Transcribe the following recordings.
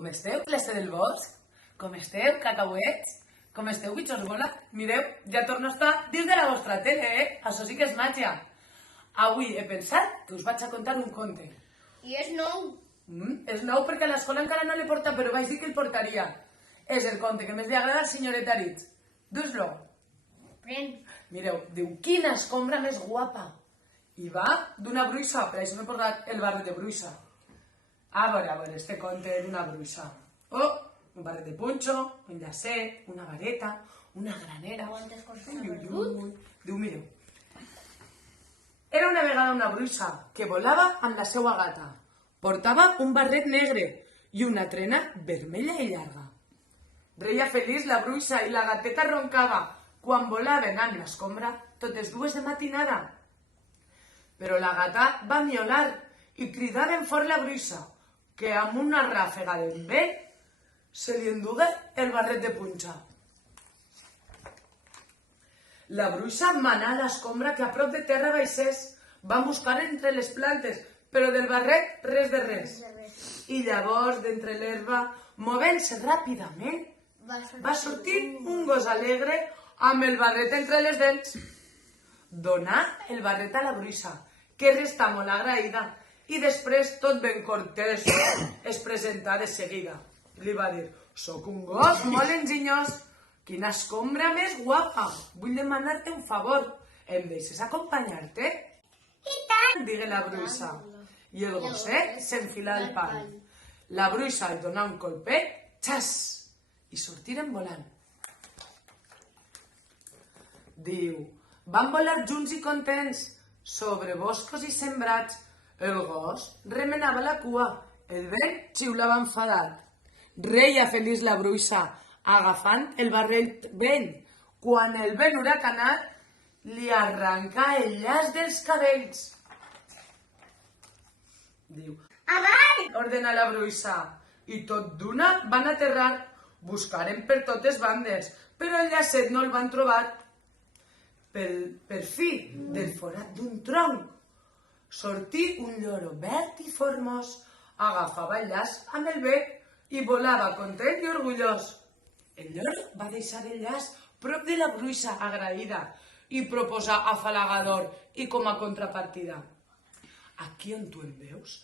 Com esteu, classe del bosc? Com esteu, cacauets? Com esteu, bitxos bola? Mireu, ja torno a estar dins de la vostra tele, Això sí que és màgia. Avui he pensat que us vaig a contar un conte. I és nou. És nou perquè a l'escola encara no l'he portat, però vaig dir que el portaria. És el conte que més li agrada al senyoret Aritz. Dus-lo. Pren. Mireu, diu, quina escombra més guapa. I va d'una bruixa, per això m'he posat el barret de bruixa. A veure, este conte d'una bruixa. Oh, un barret de punxo, un llacet, una vareta, una granera. Quantes coses Ui, s'ha ui, perdut? ui. Diu, mireu. Era una vegada una bruixa que volava amb la seva gata. Portava un barret negre i una trena vermella i llarga. Reia feliç la bruixa i la gateta roncava quan volaven amb l'escombra totes dues de matinada. Però la gata va miolar i cridar ben fort la bruixa, que amb una ràfega de vent se li endugué el barret de punxa. La bruixa manà a l'escombra que a prop de terra baixés. Van buscar entre les plantes, però del barret res de res. I llavors, d'entre l'herba, movent-se ràpidament, va sortir un gos alegre amb el barret entre les dents. Donà el barret a la bruixa, que restà molt agraïda, i després, tot ben cortès, es presentà de seguida. Li va dir, «Soc un gos molt enginyós, quina escombra més guapa, vull demanar-te un favor, em deixes acompanyar-te?» I tant! Digué la bruixa. I el gosset s'enfilà al pal. La bruixa li donà un colpet, xas, i sortiren volant. Diu, van volar junts i contents, sobre boscos i sembrats. El gos remenava la cua, el vent xiulava enfadat. Reia feliç la bruixa, agafant el barret vent, quan el vent huracanat li arrencà el llaç dels cabells. Diu, Avall! ordena la bruixa, i tot d'una van aterrar. Buscaren per totes bandes, però el llacet no el van trobar. Per fi, del forat d'un tronc, sortí un lloro verd i formós, agafava el llaç amb el bec i volava content i orgullós. El lloro va deixar el llaç prop de la bruixa agraïda i proposar afalagador i com a contrapartida. Aquí on tu em veus,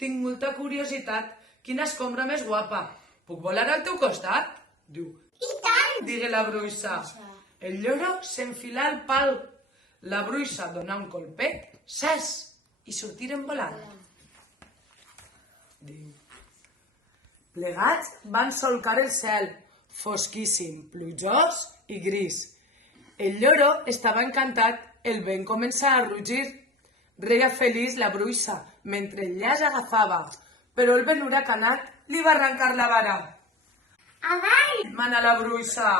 tinc molta curiositat, quina escombra més guapa. Puc volar al teu costat? Diu, I tant! digué la bruixa. El lloro s'enfilà al pal. La bruixa donà un colpet, sas, i sortiren volant. Diu, plegats van solcar el cel, fosquíssim, plujós i gris. El lloro estava encantat, el vent començà a rugir. Reia feliç la bruixa, mentre el llaç agafava, però el vent huracanat li va arrencar la vara. Avall! Mana la bruixa.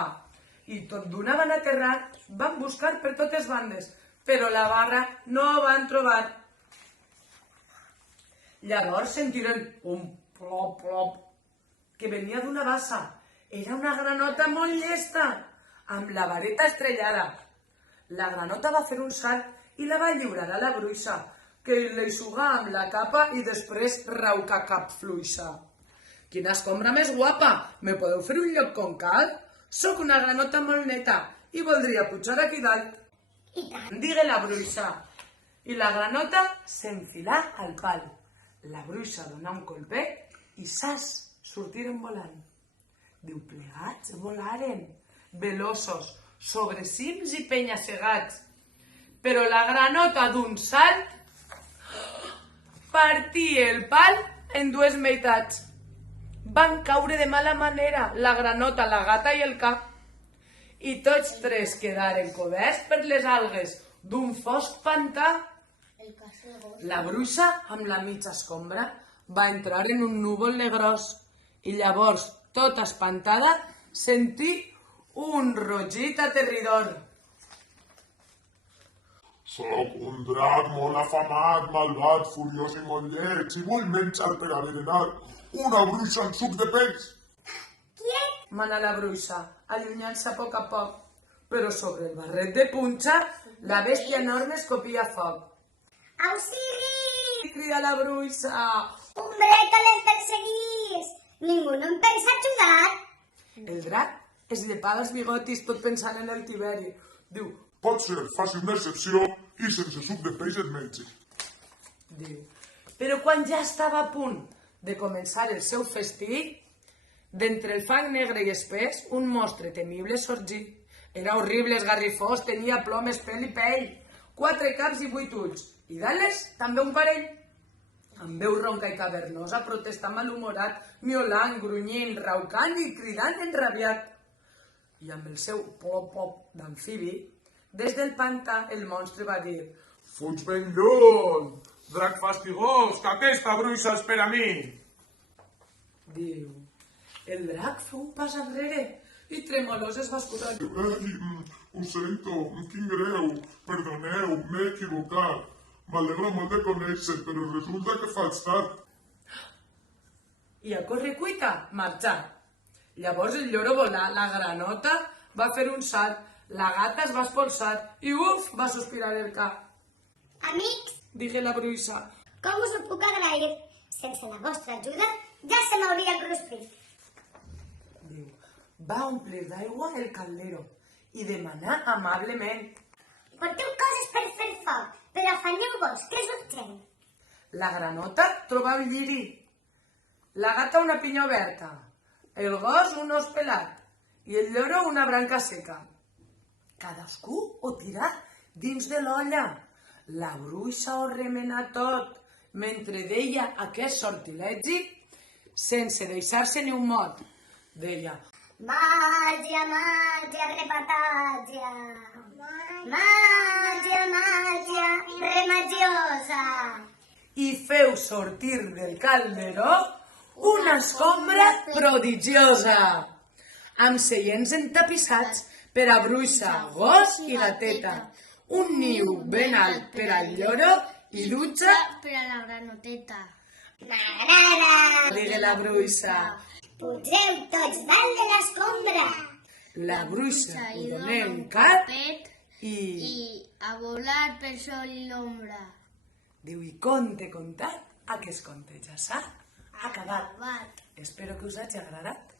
I tot d'una van aterrar, van buscar per totes bandes, però la barra no van trobar. Llavors sentiren un plop, plop, que venia d'una bassa. Era una granota molt llesta, amb la vareta estrellada. La granota va fer un salt i la va lliurar a la bruixa, que l'eixugà amb la capa i després rauca cap fluixa. Quina escombra més guapa! Me podeu fer un lloc com cal? Soc una granota molt neta i voldria pujar aquí dalt. I tant! Digué la bruixa. I la granota s'enfilà al pal. La bruixa donà un colpet i sas, sortiren volant. Diu, plegats volaren, veloços, sobre cims i penya-segats. Però la granota d'un salt partí el pal en dues meitats. Van caure de mala manera la granota, la gata i el cap. I tots tres quedaren coberts per les algues d'un fosc pantà. El cas del gos. La bruixa, amb la mitja escombra, va entrar en un núvol negrós i llavors, tota espantada, sentí un rugit aterridor. Soc un drac molt afamat, malvat, furiós i molt lleig, i vull menjar per a berenar una bruixa amb suc de peix. Quiet! Mana la bruixa, allunyant-se a poc, però sobre el barret de punxa, la bèstia enorme escopia foc. Auxili! Crida la bruixa. Un brec les perseguís! Ningú no em pensa ajudar. El drac es llepava els bigotis tot pensant en el Tiberi. Diu, Pot ser, faci una excepció i sense suc de peix et mengi. diu. Però quan ja estava a punt de començar el seu festí, d'entre el fang negre i espès, un monstre temible sorgí. Era horrible, esgarrifós, tenia plomes, pèl i pell, 4 caps i 8 ulls, i d'ales també un parell. Amb veu ronca i cavernosa, protestant malhumorat, miolant, grunyint, raucant i cridant enrabiat. I amb el seu pop-pop d'amfibi, des del pantà el monstre va dir: Fuig ben lluny, drac fastigós, que aquesta bruixa és per a mi. Diu. El drac feu un pas enrere i tremolós es va escurar. Ho sento, quin greu, perdoneu, m'he equivocat. M'alegro molt de conèixer, però resulta que faig tard. I a corre cuita, marxar. Llavors el lloro volà, la granota va fer un salt, la gata es va espolsar i uf, va sospirar el cap. Amics, Digué la bruixa. com us ho puc agrair? Sense la vostra ajuda ja se m'hauria cruspit. Diu, va omplir d'aigua el caldero i demanà amablement. Porteu coses per fer foc, però afanyeu-vos, que és urgent. La granota trobà un lliri, la gata una pinya oberta, el gos un os pelat i el lloro una branca seca. Cadascú ho tirà dins de l'olla. La bruixa ho remenà tot, mentre deia aquest sortilegi sense deixar-se ni un mot. Deia, Màgia, màgia, repatàgia. Màgia, màgia, remagiosa. i feu sortir del calderó una escombra prodigiosa, amb seients entapissats per a bruixa, gos i gateta, un niu ben alt per al lloro i dutxa, Per a la granoteta. M'agrada. digué la bruixa. Pugeu tots dalt de l'escombra. La bruixa li donà un cap i... a volar per sol i l'ombra. Diu, i conte contat, aquest conte ja s'ha acabat. Espero que us hagi agradat.